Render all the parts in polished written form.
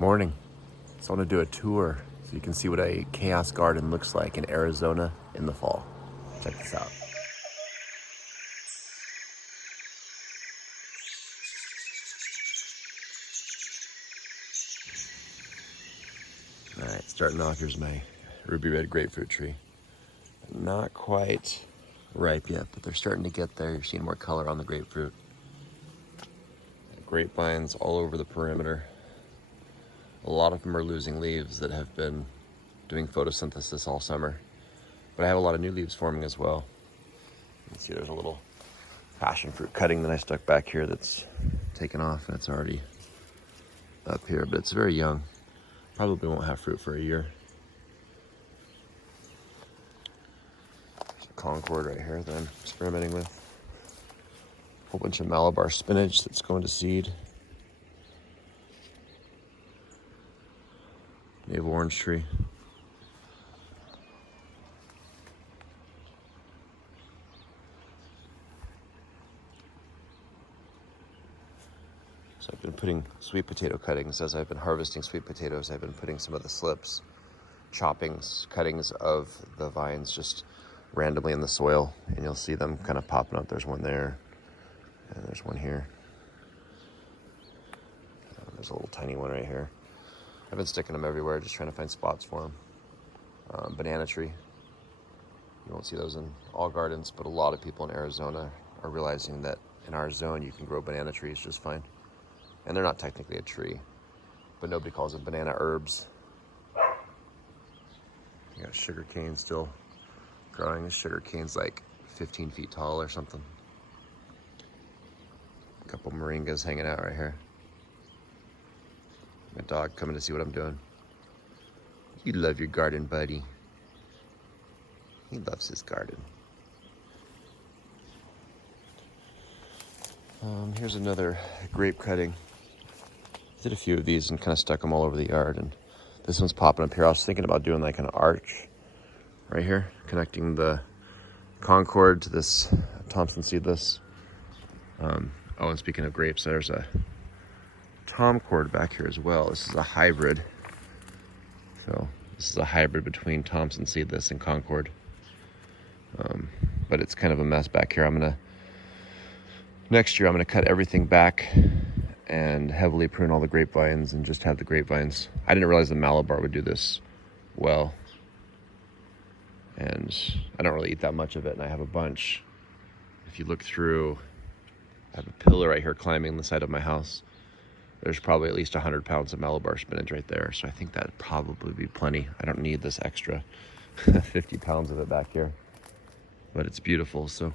Morning. So I want to do a tour so you can see what a chaos garden looks like in Arizona in the fall. Check this out. All right, starting off, here's my ruby red grapefruit tree. Not quite ripe yet, but they're starting to get there. You're seeing more color on the grapefruit. Grapevines all over the perimeter. A lot of them are losing leaves that have been doing photosynthesis all summer. But I have a lot of new leaves forming as well. You can see there's a little passion fruit cutting that I stuck back here that's taken off and it's already up here, but it's very young. Probably won't have fruit for a year. There's a Concord right here that I'm experimenting with. A whole bunch of Malabar spinach that's going to seed. Navel orange tree. So I've been putting sweet potato cuttings as I've been harvesting sweet potatoes. I've been putting some of the slips, cuttings of the vines just randomly in the soil, and you'll see them kind of popping up. There's one there, and there's one here. There's a little tiny one right here. I've been sticking them everywhere, just trying to find spots for them. Banana tree. You won't see those in all gardens, but a lot of people in Arizona are realizing that in our zone you can grow banana trees just fine. And they're not technically a tree, but nobody calls them banana herbs. You got sugar cane still growing. The sugar cane's like 15 feet tall or something. A couple moringas hanging out right here. My dog coming to see what I'm doing. You love your garden, buddy. He loves his garden. Here's another grape cutting. Did a few of these and kind of stuck them all over the yard, and this one's popping up here. I was thinking about doing like an arch right here, connecting the Concord to this Thompson seedless. And speaking of grapes, there's a Tom cord back here as well. This is a hybrid. So this is a hybrid between Thompson seedless and Concord. But it's kind of a mess back here. Next year I'm gonna cut everything back and heavily prune all the grapevines and just have the grapevines. I didn't realize the Malabar would do this well. And I don't really eat that much of it, and I have a bunch. If you look through, I have a pillar right here climbing the side of my house. There's probably at least 100 pounds of Malabar spinach right there, so I think that'd probably be plenty. I don't need this extra 50 pounds of it back here. But it's beautiful, so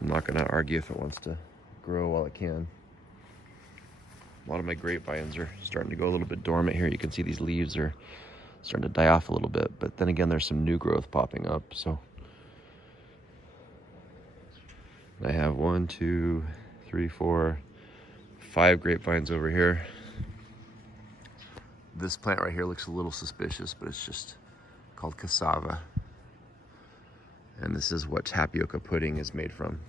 I'm not gonna argue if it wants to grow while it can. A lot of my grapevines are starting to go a little bit dormant here. You can see these leaves are starting to die off a little bit, but then again, there's some new growth popping up, so. I have 1, 2, 3, 4, 5 grapevines over here. This plant right here looks a little suspicious, but it's just called cassava. And this is what tapioca pudding is made from.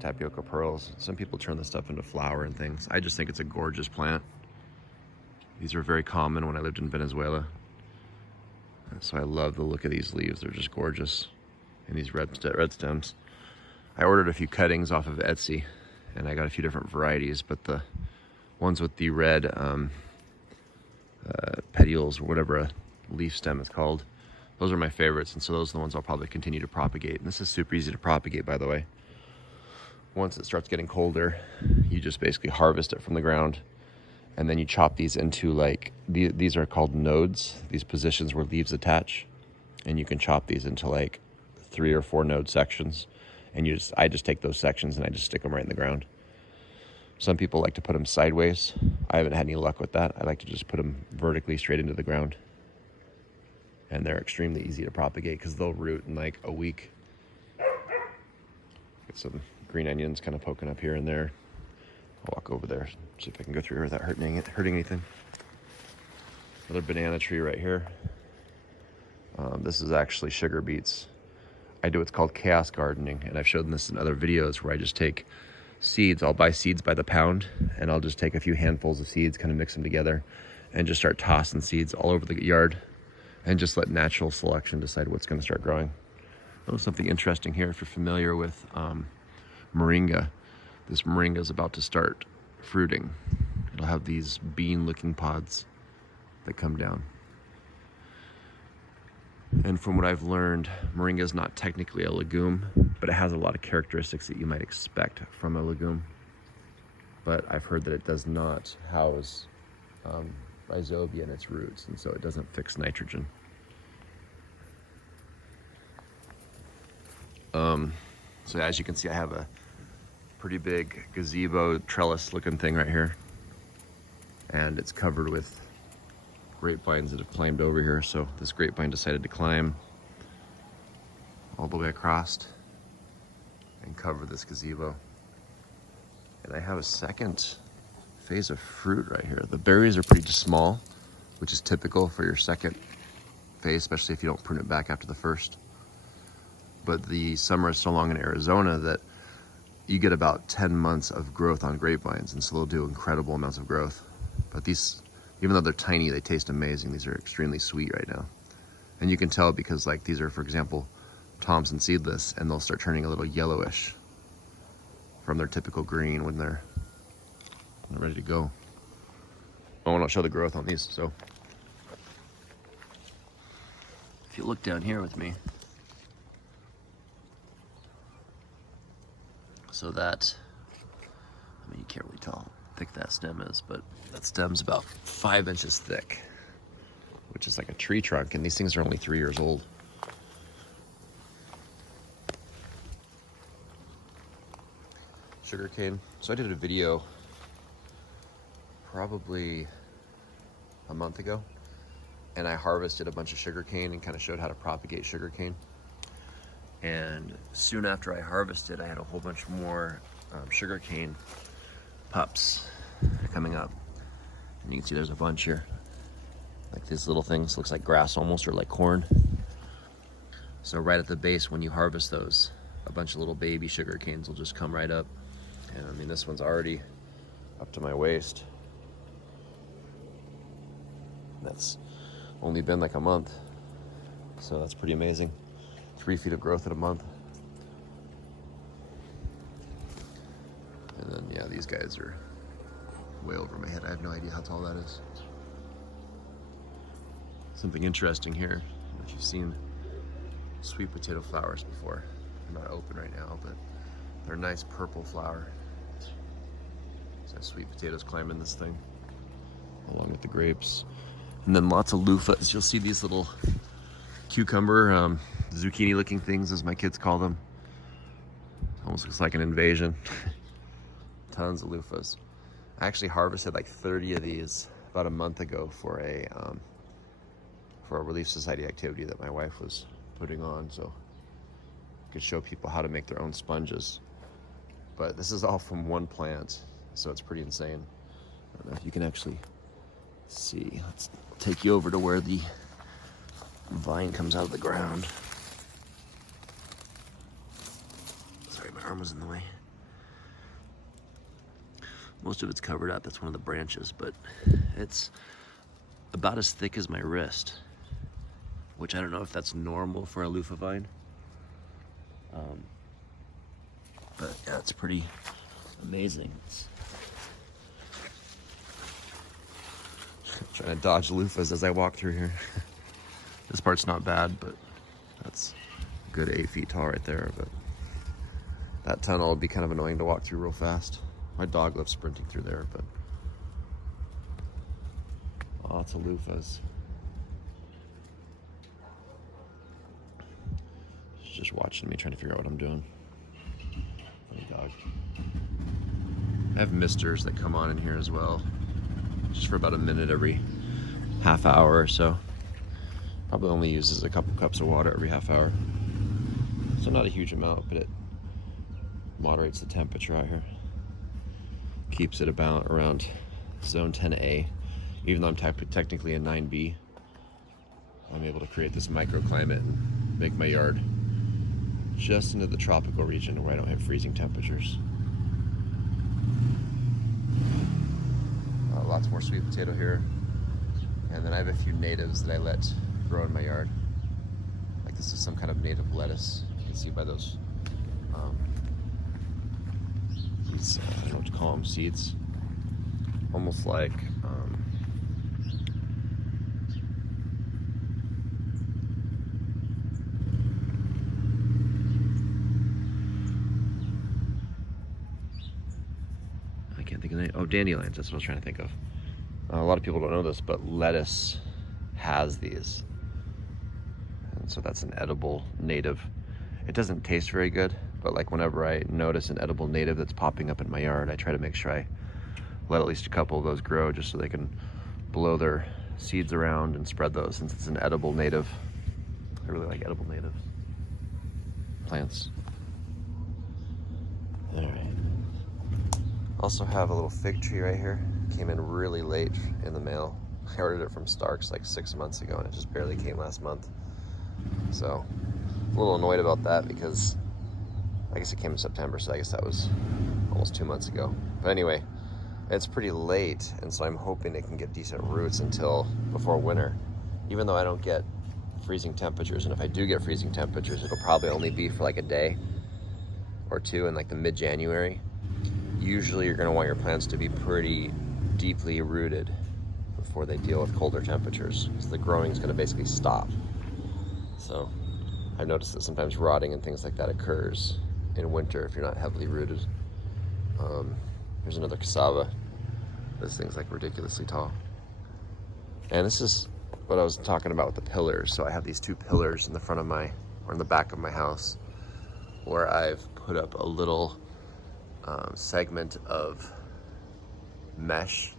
Tapioca pearls. Some people turn this stuff into flour and things. I just think it's a gorgeous plant. These were very common when I lived in Venezuela. So I love the look of these leaves. They're just gorgeous. And these red stems. I ordered a few cuttings off of Etsy, and I got a few different varieties, but the ones with the red petioles, or whatever a leaf stem is called, those are my favorites, and so those are the ones I'll probably continue to propagate. And this is super easy to propagate, by the way. Once it starts getting colder, you just basically harvest it from the ground, and then you chop these into like, these are called nodes, these positions where leaves attach, and you can chop these into like 3 or 4 node sections, and I just take those sections and I just stick them right in the ground. Some people like to put them sideways. I haven't had any luck with that. I like to just put them vertically straight into the ground. And they're extremely easy to propagate because they'll root in like a week. Get some green onions kind of poking up here and there. I'll walk over there, see if I can go through here without hurting anything. Another banana tree right here. This is actually sugar beets. I do what's called chaos gardening, and I've shown this in other videos where I just take seeds. I'll buy seeds by the pound, and I'll just take a few handfuls of seeds, kind of mix them together, and just start tossing seeds all over the yard, and just let natural selection decide what's going to start growing. Oh, something interesting here, if you're familiar with moringa. This moringa is about to start fruiting. It'll have these bean-looking pods that come down. And from what I've learned, moringa is not technically a legume, but it has a lot of characteristics that you might expect from a legume. But I've heard that it does not house rhizobia in its roots, and so it doesn't fix nitrogen. So as you can see, I have a pretty big gazebo trellis looking thing right here, and it's covered with grapevines that have climbed over here. So this grapevine decided to climb all the way across and cover this gazebo. And I have a second phase of fruit right here. The berries are pretty small, which is typical for your second phase, especially if you don't prune it back after the first. But the summer is so long in Arizona that you get about 10 months of growth on grapevines, and so they'll do incredible amounts of growth. But these, even though they're tiny, they taste amazing. These are extremely sweet right now. And you can tell because, like, these are, for example, Thompson seedless, and they'll start turning a little yellowish from their typical green when they're ready to go. Oh, and I'll show the growth on these. So if you look down here with me, so that, I mean, you can't really tell how thick that stem is, but that stem's about 5 inches thick, which is like a tree trunk, and these things are only 3 years old. Sugarcane. So I did a video probably a month ago, and I harvested a bunch of sugarcane and kind of showed how to propagate sugarcane. And soon after I harvested, I had a whole bunch more sugarcane pups coming up. And you can see there's a bunch here. Like these little things, looks like grass almost, or like corn. So right at the base, when you harvest those, a bunch of little baby sugar canes will just come right up. And I mean, this one's already up to my waist. That's only been like a month. So that's pretty amazing. 3 feet of growth in a month. And then, yeah, these guys are way over my head. I have no idea how tall that is. Something interesting here, if you've seen sweet potato flowers before. They're not open right now, but they're a nice purple flower. So sweet potatoes climbing this thing, along with the grapes. And then lots of loofahs. You'll see these little cucumber, zucchini looking things, as my kids call them. Almost looks like an invasion. Tons of loofahs. I actually harvested like 30 of these about a month ago for a Relief Society activity that my wife was putting on, so I could show people how to make their own sponges. But this is all from one plant, so it's pretty insane. I don't know if you can actually see. Let's take you over to where the vine comes out of the ground. Sorry, my arm was in the way. Most of it's covered up. That's one of the branches, but it's about as thick as my wrist, which I don't know if that's normal for a loofah vine. But yeah, it's pretty amazing. Trying to dodge loofahs as I walk through here. This part's not bad, but that's a good 8 feet tall right there. But that tunnel would be kind of annoying to walk through real fast. My dog loves sprinting through there, but lots of loofahs. She's just watching me, trying to figure out what I'm doing. Funny dog. I have misters that come on in here as well, just for about a minute every half hour or so. Probably only uses a couple cups of water every half hour. So not a huge amount, but it moderates the temperature out here. Keeps it about around zone 10A. Even though I'm technically a 9B, I'm able to create this microclimate and make my yard just into the tropical region where I don't have freezing temperatures. Lots more sweet potato here. And then I have a few natives that I let grow in my yard. Like this is some kind of native lettuce. You can see by those, these, I don't know what to call them, seeds. Almost like, I can't think of the name. Oh, dandelions, that's what I was trying to think of. A lot of people don't know this, but lettuce has these. And so that's an edible native. It doesn't taste very good, but like whenever I notice an edible native that's popping up in my yard, I try to make sure I let at least a couple of those grow just so they can blow their seeds around and spread those, since it's an edible native. I really like edible native plants. All right. Also have a little fig tree right here. Came in really late in the mail. I ordered it from Starks like 6 months ago and it just barely came last month. So a little annoyed about that because I guess it came in September, so I guess that was almost 2 months ago. But anyway, it's pretty late, and so I'm hoping it can get decent roots until before winter, even though I don't get freezing temperatures. And if I do get freezing temperatures, it'll probably only be for like a day or two in like the mid-January. Usually you're going to want your plants to be pretty deeply rooted before they deal with colder temperatures, because the growing is going to basically stop. So I've noticed that sometimes rotting and things like that occurs in winter if you're not heavily rooted. Here's another cassava. This thing's like ridiculously tall. And this is what I was talking about with the pillars. So I have these 2 pillars in the front of my, or in the back of my house, where I've put up a little segment of mesh.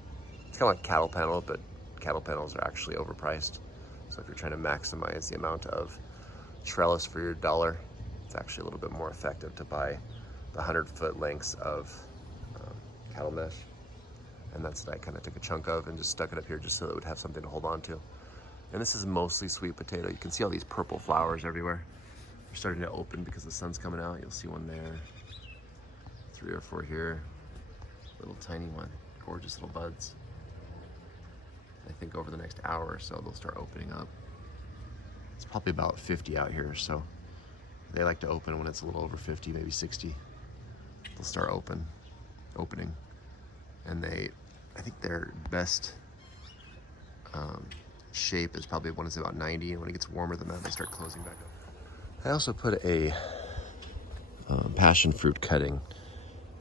It's kind of like cattle panel, but cattle panels are actually overpriced. So if you're trying to maximize the amount of trellis for your dollar, it's actually a little bit more effective to buy the 100-foot lengths of cattle mesh. And that's what I kind of took a chunk of and just stuck it up here just so it would have something to hold on to. And this is mostly sweet potato. You can see all these purple flowers everywhere. They're starting to open because the sun's coming out. You'll see one there, 3 or 4 here, little tiny one, gorgeous little buds. I think over the next hour or so, they'll start opening up. It's probably about 50 out here, so they like to open when it's a little over 50, maybe 60. They'll start opening. And I think their best shape is probably when it's about 90, and when it gets warmer than that, they start closing back up. I also put a passion fruit cutting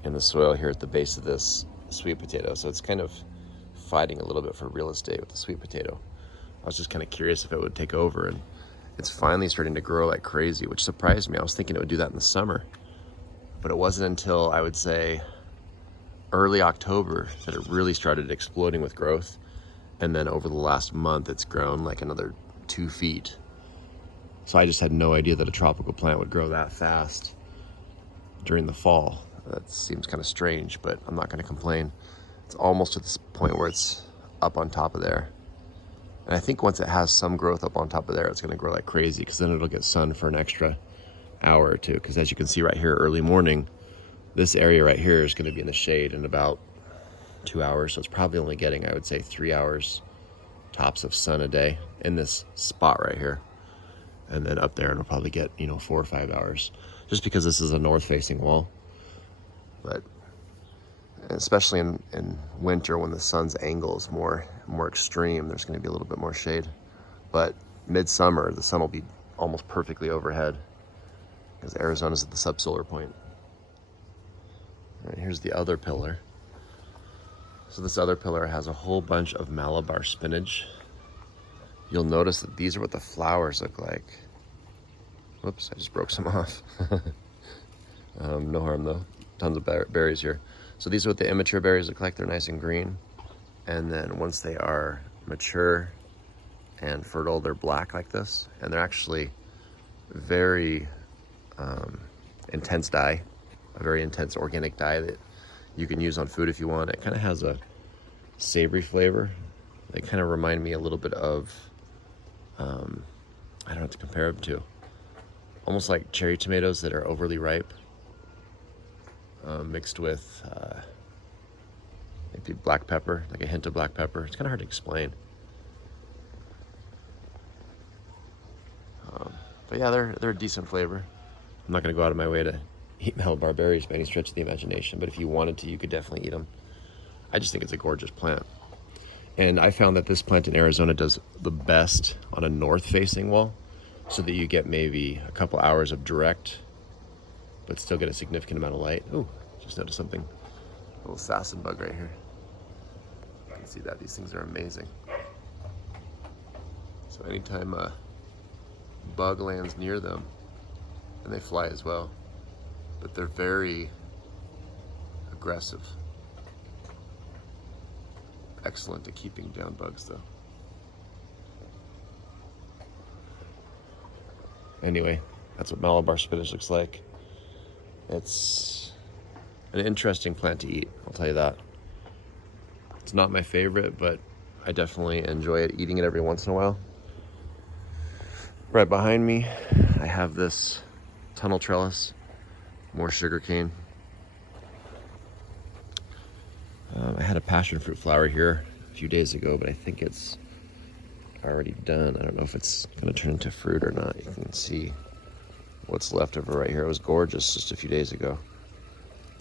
in the soil here at the base of this sweet potato, so it's kind of fighting a little bit for real estate with the sweet potato. I was just kind of curious if it would take over, and it's finally starting to grow like crazy, which surprised me. I was thinking it would do that in the summer, but it wasn't until I would say early October that it really started exploding with growth. And then over the last month, it's grown like another 2 feet. So I just had no idea that a tropical plant would grow that fast during the fall. That seems kind of strange, but I'm not going to complain. It's almost to this point where it's up on top of there. And I think once it has some growth up on top of there, it's going to grow like crazy, because then it'll get sun for an extra hour or two. Because as you can see right here, early morning, this area right here is going to be in the shade in about 2 hours. So it's probably only getting, I would say, 3 hours tops of sun a day in this spot right here. And then up there, it'll probably get, 4 or 5 hours, just because this is a north-facing wall. But especially in winter, when the sun's angle is more extreme, there's going to be a little bit more shade. But midsummer, the sun will be almost perfectly overhead, because Arizona's at the subsolar point. All right, here's the other pillar. So this other pillar has a whole bunch of Malabar spinach. You'll notice that these are what the flowers look like. Whoops, I just broke some off. No harm though. Tons of berries here. So these are what the immature berries look like. They're nice and green. And then once they are mature and fertile, they're black like this. And they're actually very intense dye, a very intense organic dye that you can use on food if you want. It kind of has a savory flavor. They kind of remind me a little bit of, I don't know what to compare them to. Almost like cherry tomatoes that are overly ripe, mixed with Might be black pepper, like a hint of black pepper. It's kind of hard to explain. But yeah, they're a decent flavor. I'm not gonna go out of my way to eat Malabar berries by any stretch of the imagination, but if you wanted to, you could definitely eat them. I just think it's a gorgeous plant. And I found that this plant in Arizona does the best on a north-facing wall, so that you get maybe a couple hours of direct, but still get a significant amount of light. Ooh, just noticed something. A little assassin bug right here. You can see that. These things are amazing. So anytime a bug lands near them, and they fly as well, but they're very aggressive. Excellent at keeping down bugs though. Anyway, that's what Malabar spinach looks like. It's an interesting plant to eat, I'll tell you that. It's not my favorite, but I definitely enjoy it, eating it every once in a while. Right behind me, I have this tunnel trellis, more sugarcane. I had a passion fruit flower here a few days ago, but I think it's already done. I don't know if it's gonna turn into fruit or not. You can see what's left of it right here. It was gorgeous just a few days ago.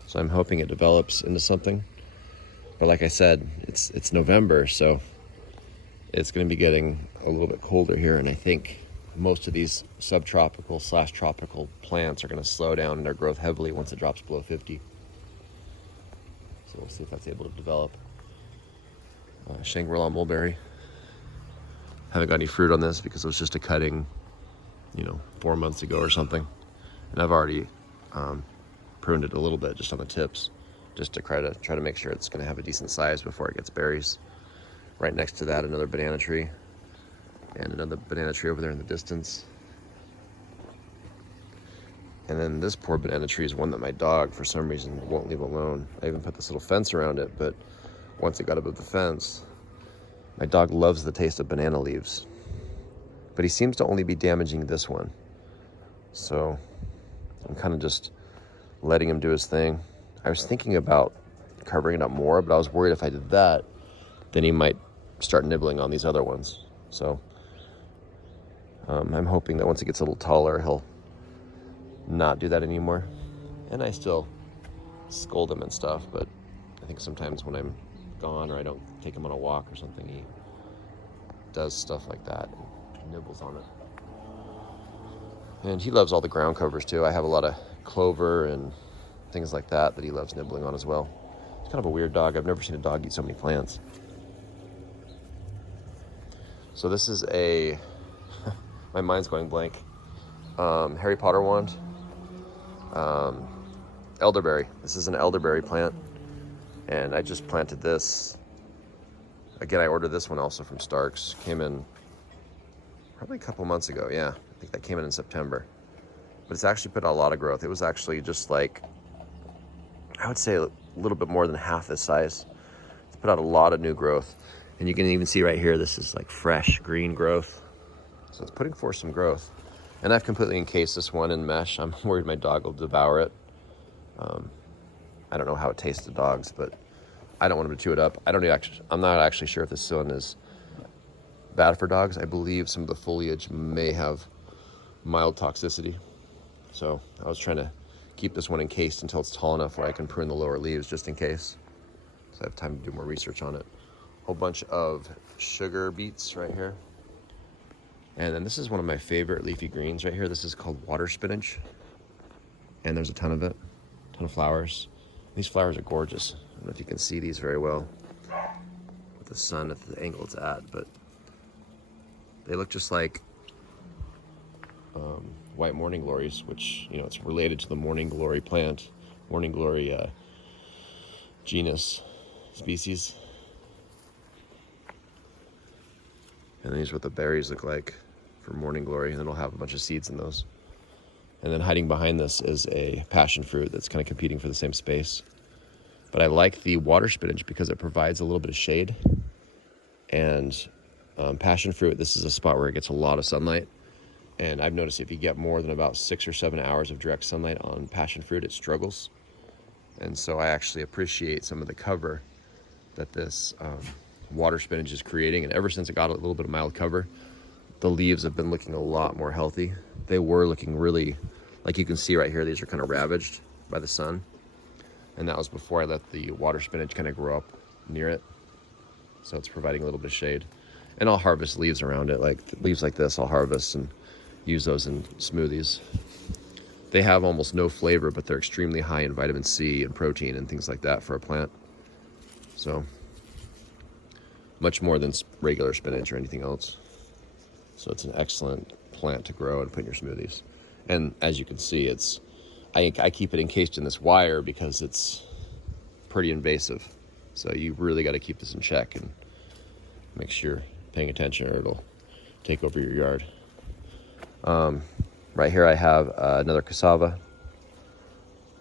So I'm hoping it develops into something. But like I said, it's November, so it's gonna be getting a little bit colder here, and I think most of these subtropical / tropical plants are gonna slow down in their growth heavily once it drops below 50. So we'll see if that's able to develop. Shangri-La mulberry. Haven't got any fruit on this because it was just a cutting, 4 months ago or something. And I've already pruned it a little bit just on the tips, just to try to make sure it's gonna have a decent size before it gets berries. Right next to that, another banana tree, and another banana tree over there in the distance. And then this poor banana tree is one that my dog, for some reason, won't leave alone. I even put this little fence around it, but once it got above the fence, my dog loves the taste of banana leaves. But he seems to only be damaging this one. So I'm kind of just letting him do his thing. I was thinking about covering it up more, but I was worried if I did that, then he might start nibbling on these other ones. So I'm hoping that once it gets a little taller, he'll not do that anymore. And I still scold him and stuff, but I think sometimes when I'm gone or I don't take him on a walk or something, he does stuff like that and nibbles on it. And he loves all the ground covers too. I have a lot of clover and things like that he loves nibbling on as well. It's kind of a weird dog. I've never seen a dog eat so many plants. So this is a, my mind's going blank, Harry Potter wand. Elderberry. This is an elderberry plant, and I just planted this. Again, I ordered this one also from Starks. Came in probably a couple months ago. Yeah, I think that came in September. But it's actually put out a lot of growth. It was actually just like, I would say a little bit more than half this size. It's put out a lot of new growth. And you can even see right here, this is like fresh green growth. So it's putting forth some growth. And I've completely encased this one in mesh. I'm worried my dog will devour it. I don't know how it tastes to dogs, but I don't want him to chew it up. I'm not actually sure if this one is bad for dogs. I believe some of the foliage may have mild toxicity. So I was trying to keep this one encased until it's tall enough where I can prune the lower leaves just in case. So I have time to do more research on it. A whole bunch of sugar beets right here. And then this is one of my favorite leafy greens right here. This is called water spinach. And there's a ton of it, a ton of flowers. These flowers are gorgeous. I don't know if you can see these very well with the sun at the angle it's at, but they look just like white morning glories, which, it's related to the morning glory plant, morning glory genus, species. And these are what the berries look like for morning glory, and then it'll have a bunch of seeds in those. And then hiding behind this is a passion fruit that's kind of competing for the same space. But I like the water spinach because it provides a little bit of shade. And passion fruit, this is a spot where it gets a lot of sunlight. And I've noticed if you get more than about 6 or 7 hours of direct sunlight on passion fruit, it struggles. And so I actually appreciate some of the cover that this water spinach is creating. And ever since it got a little bit of mild cover, the leaves have been looking a lot more healthy. They were looking really, like you can see right here, these are kind of ravaged by the sun. And that was before I let the water spinach kind of grow up near it. So it's providing a little bit of shade. And I'll harvest leaves around it, like leaves like this I'll harvest and use those in smoothies. They have almost no flavor, but they're extremely high in vitamin C and protein and things like that for a plant. So much more than regular spinach or anything else. So it's an excellent plant to grow and put in your smoothies. And as you can see, I keep it encased in this wire because it's pretty invasive. So you really got to keep this in check and make sure you're paying attention or it'll take over your yard. Right here I have another cassava,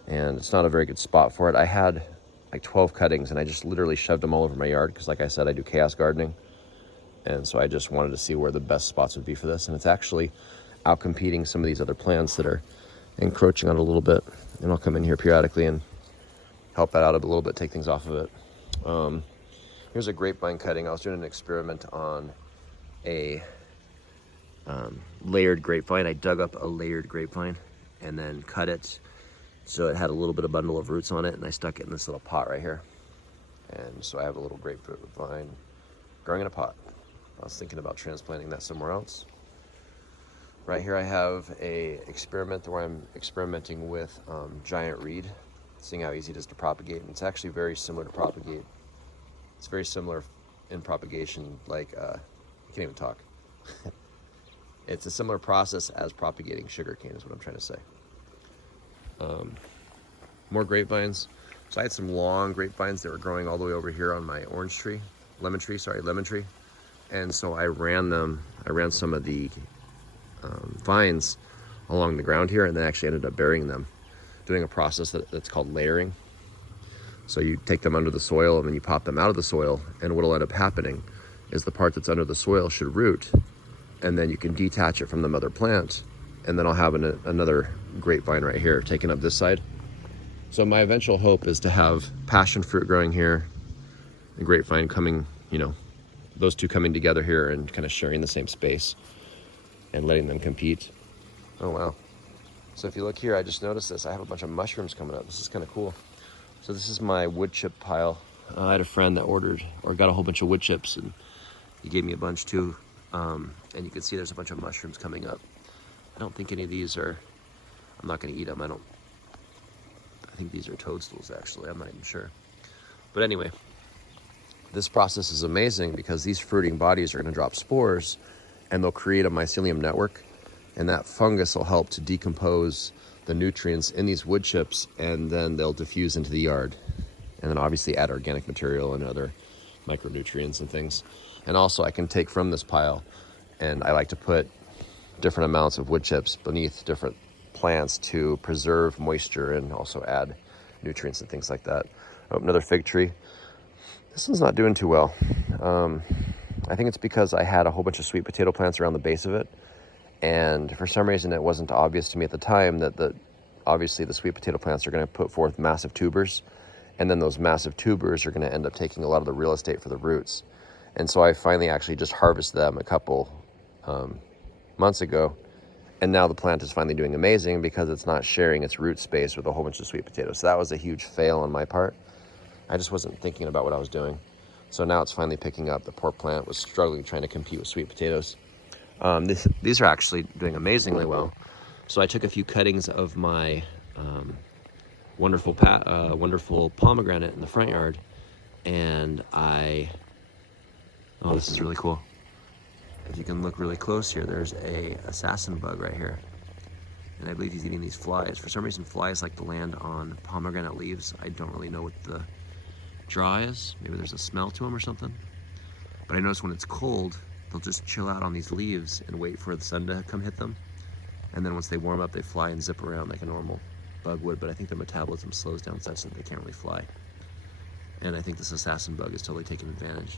and it's not a very good spot for it. I had like 12 cuttings and I just literally shoved them all over my yard because, like I said, I do chaos gardening. And so I just wanted to see where the best spots would be for this. And it's actually out-competing some of these other plants that are encroaching on it a little bit. And I'll come in here periodically and help that out a little bit, take things off of it. Here's a grapevine cutting. I was doing an experiment on a layered grapevine. I dug up a layered grapevine and then cut it so it had a little bit of bundle of roots on it, and I stuck it in this little pot right here. And so I have a little grapevine growing in a pot. I was thinking about transplanting that somewhere else. Right here I have a experiment where I'm experimenting with giant reed, seeing how easy it is to propagate. And it's actually very similar to propagate. It's very similar in propagation, like, I can't even talk. It's a similar process as propagating sugarcane is what I'm trying to say. More grapevines. So I had some long grapevines that were growing all the way over here on my lemon tree. And so I ran some of the vines along the ground here, and then actually ended up burying them, doing a process that's called layering. So you take them under the soil and then you pop them out of the soil, and what'll end up happening is the part that's under the soil should root, and then you can detach it from the mother plant, and then I'll have another grapevine right here taking up this side. So my eventual hope is to have passion fruit growing here, and grapevine coming, those two coming together here and kind of sharing the same space and letting them compete. Oh wow. So if you look here, I just noticed this. I have a bunch of mushrooms coming up. This is kind of cool. So this is my wood chip pile. I had a friend that got a whole bunch of wood chips, and he gave me a bunch too. And you can see there's a bunch of mushrooms coming up. I don't think any of these I'm not gonna eat them. I think these are toadstools actually, I'm not even sure. But anyway, this process is amazing because these fruiting bodies are gonna drop spores and they'll create a mycelium network, and that fungus will help to decompose the nutrients in these wood chips, and then they'll diffuse into the yard. And then obviously add organic material and other micronutrients and things. And also I can take from this pile, and I like to put different amounts of wood chips beneath different plants to preserve moisture and also add nutrients and things like that. Oh, another fig tree. This one's not doing too well. I think it's because I had a whole bunch of sweet potato plants around the base of it. And for some reason, it wasn't obvious to me at the time that obviously the sweet potato plants are going to put forth massive tubers. And then those massive tubers are going to end up taking a lot of the real estate for the roots. And so I finally actually just harvested them a couple months ago. And now the plant is finally doing amazing because it's not sharing its root space with a whole bunch of sweet potatoes. So that was a huge fail on my part. I just wasn't thinking about what I was doing. So now it's finally picking up. The poor plant was struggling trying to compete with sweet potatoes. These are actually doing amazingly well. So I took a few cuttings of my wonderful pomegranate in the front yard, and this is really cool. If you can look really close here, there's a assassin bug right here. And I believe he's eating these flies. For some reason, flies like to land on pomegranate leaves. I don't really know what the draw is. Maybe there's a smell to them or something. But I notice when it's cold, they'll just chill out on these leaves and wait for the sun to come hit them. And then once they warm up, they fly and zip around like a normal bug would, but I think their metabolism slows down such that they can't really fly. And I think this assassin bug is totally taking advantage.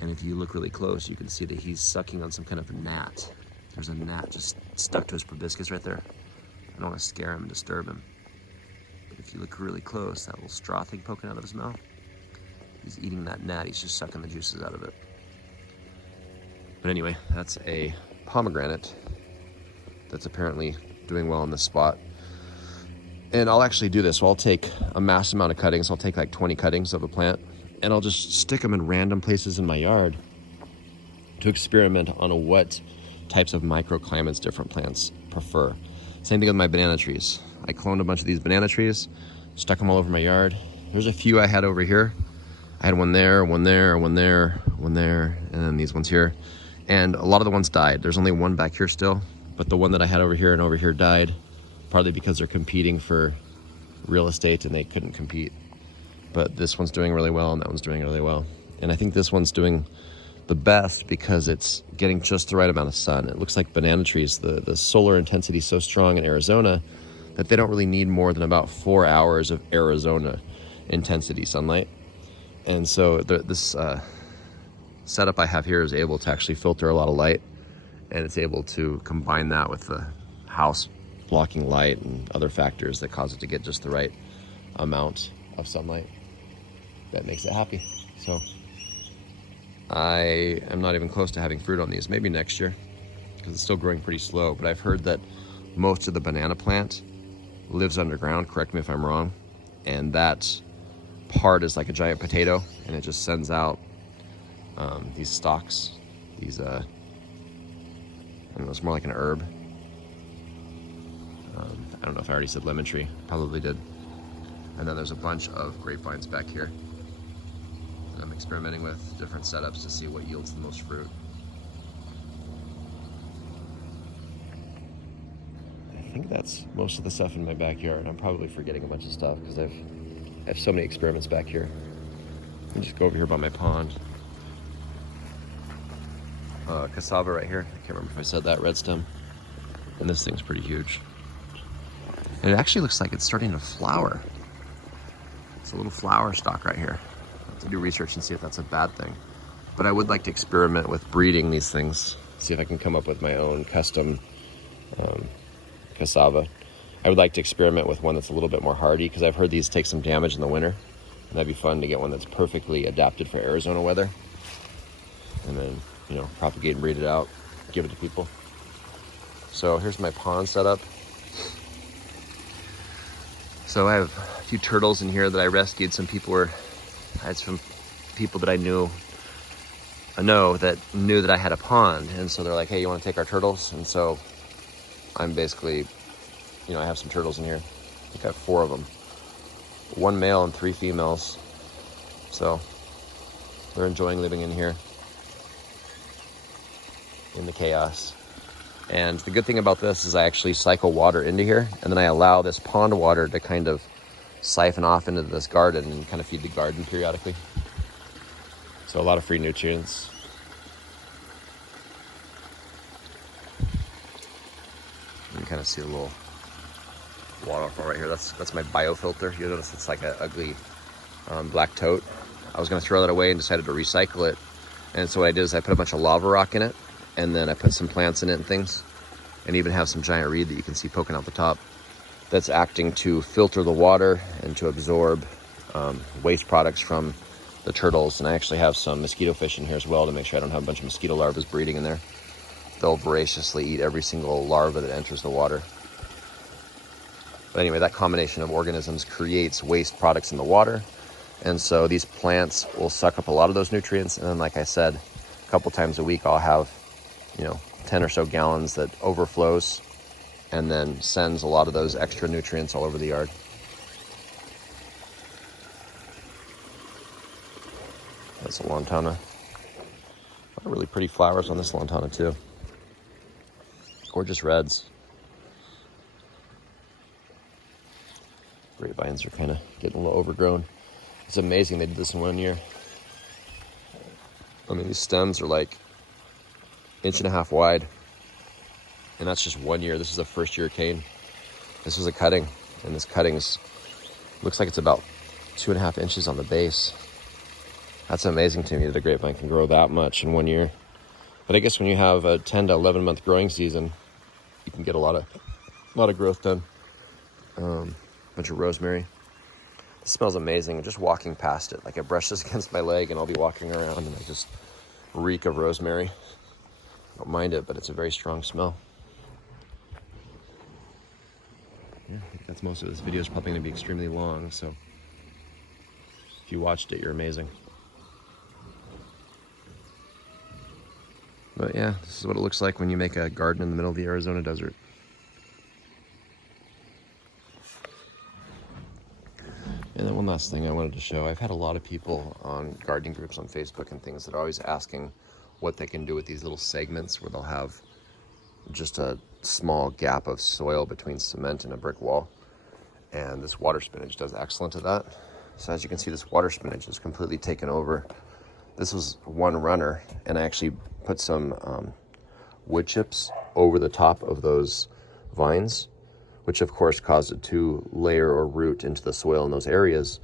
And if you look really close, you can see that he's sucking on some kind of a gnat. There's a gnat just stuck to his proboscis right there. I don't want to scare him and disturb him. But if you look really close, that little straw thing poking out of his mouth, He's eating that gnat. He's just sucking the juices out of it. But anyway, that's a pomegranate that's apparently doing well in this spot. And I'll actually do this. So I'll take a mass amount of cuttings. I'll take like 20 cuttings of a plant, and I'll just stick them in random places in my yard to experiment on what types of microclimates different plants prefer. Same thing with my banana trees. I cloned a bunch of these banana trees, stuck them all over my yard. There's a few I had over here. I had one there, one there, one there, one there, and then these ones here. And a lot of the ones died. There's only one back here still, but the one that I had over here and over here died, partly because they're competing for real estate and they couldn't compete. But this one's doing really well and that one's doing really well. And I think this one's doing the best because it's getting just the right amount of sun. It looks like banana trees, the solar intensity is so strong in Arizona that they don't really need more than about 4 hours of Arizona intensity sunlight. And so this setup I have here is able to actually filter a lot of light, and it's able to combine that with the house blocking light and other factors that cause it to get just the right amount of sunlight that makes it happy. So I am not even close to having fruit on these, maybe next year, because it's still growing pretty slow. But I've heard that most of the banana plant lives underground, correct me if I'm wrong, and that part is like a giant potato, and it just sends out these stalks, these I don't know, it's more like an herb. I don't know if I already said lemon tree, probably did. And then there's a bunch of grapevines back here. And I'm experimenting with different setups to see what yields the most fruit. I think that's most of the stuff in my backyard. I'm probably forgetting a bunch of stuff because I have so many experiments back here. Let me just go over here by my pond. Cassava right here. I can't remember if I said that, red stem. And this thing's pretty huge. And it actually looks like it's starting to flower. It's a little flower stalk right here. I'll have to do research and see if that's a bad thing. But I would like to experiment with breeding these things, see if I can come up with my own custom cassava. I would like to experiment with one that's a little bit more hardy, because I've heard these take some damage in the winter. And that'd be fun to get one that's perfectly adapted for Arizona weather. And then, you know, propagate and breed it out, give it to people. So here's my pond setup. So I have a few turtles in here that I rescued. I had some people that I know that knew that I had a pond. And so they're like, hey, you want to take our turtles? And so I'm basically, you know, I have some turtles in here. I think I have 4 of them. 1 male and 3 females. So they're enjoying living in here in the chaos. And the good thing about this is I actually cycle water into here, and then I allow this pond water to kind of siphon off into this garden and kind of feed the garden periodically. So a lot of free nutrients. You can kind of see a little waterfall right here. That's my biofilter. You'll notice it's like an ugly black tote. I was going to throw that away and decided to recycle it. And so what I did is I put a bunch of lava rock in it, and then I put some plants in it and things, and even have some giant reed that you can see poking out the top that's acting to filter the water and to absorb waste products from the turtles. And I actually have some mosquito fish in here as well to make sure I don't have a bunch of mosquito larvae breeding in there. They'll voraciously eat every single larva that enters the water. But anyway, that combination of organisms creates waste products in the water. And so these plants will suck up a lot of those nutrients. And then, like I said, a couple times a week, I'll have, 10 or so gallons that overflows and then sends a lot of those extra nutrients all over the yard. That's a lantana. A lot of really pretty flowers on this lantana too. Gorgeous reds. Grapevines are kind of getting a little overgrown. It's amazing they did this in 1 year. I mean, these stems are like 1.5 inches wide. And that's just 1 year. This is the first year cane. This was a cutting. And this cutting's looks like it's about 2.5 inches on the base. That's amazing to me that a grapevine can grow that much in 1 year. But I guess when you have a 10 to 11 month growing season, you can get a lot of growth done. Bunch of rosemary. It smells amazing. Just walking past it, like it brushes against my leg and I'll be walking around and I just reek of rosemary. I don't mind it, but it's a very strong smell. Yeah, I think that's most of it. This video is probably going to be extremely long, so if you watched it, you're amazing. But yeah, this is what it looks like when you make a garden in the middle of the Arizona desert. And then one last thing I wanted to show. I've had a lot of people on gardening groups on Facebook and things that are always asking what they can do with these little segments where they'll have just a small gap of soil between cement and a brick wall. And this water spinach does excellent at that. So as you can see, this water spinach is completely taken over. This was one runner, and I actually put some wood chips over the top of those vines, which of course caused it to layer or root into the soil in those areas,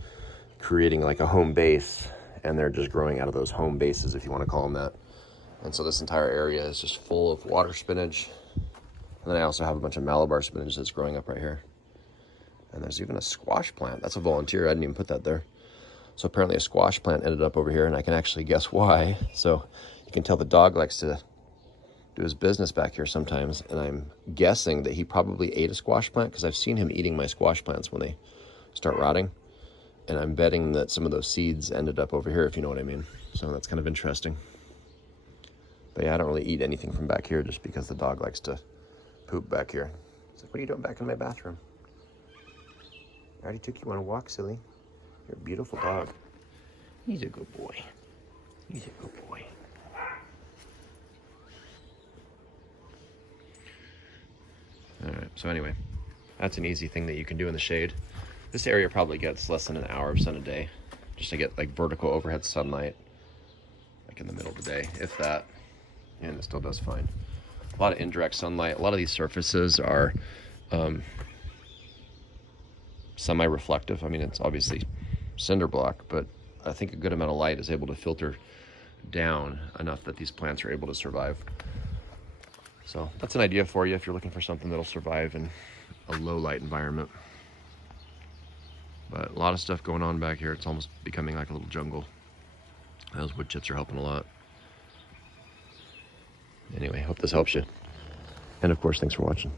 creating like a home base, and they're just growing out of those home bases, if you want to call them that. And so this entire area is just full of water spinach. And then I also have a bunch of Malabar spinach that's growing up right here. And there's even a squash plant. That's a volunteer, I didn't even put that there. So apparently a squash plant ended up over here, and I can actually guess why. So you can tell the dog likes to do his business back here sometimes, and I'm guessing that he probably ate a squash plant because I've seen him eating my squash plants when they start rotting. And I'm betting that some of those seeds ended up over here, if you know what I mean. So that's kind of interesting. But yeah, I don't really eat anything from back here just because the dog likes to poop back here. He's like, what are you doing back in my bathroom? I already took you on a walk, silly. You're a beautiful dog. He's a good boy. He's a good boy. All right, so anyway, that's an easy thing that you can do in the shade. This area probably gets less than an hour of sun a day, just to get like vertical overhead sunlight, like in the middle of the day, if that, and it still does fine. A lot of indirect sunlight. A lot of these surfaces are semi-reflective. I mean, it's obviously cinder block, but I think a good amount of light is able to filter down enough that these plants are able to survive. So that's an idea for you if you're looking for something that'll survive in a low light environment. But a lot of stuff going on back here. It's almost becoming like a little jungle. Those wood chips are helping a lot. Anyway, hope this helps you. And of course, thanks for watching.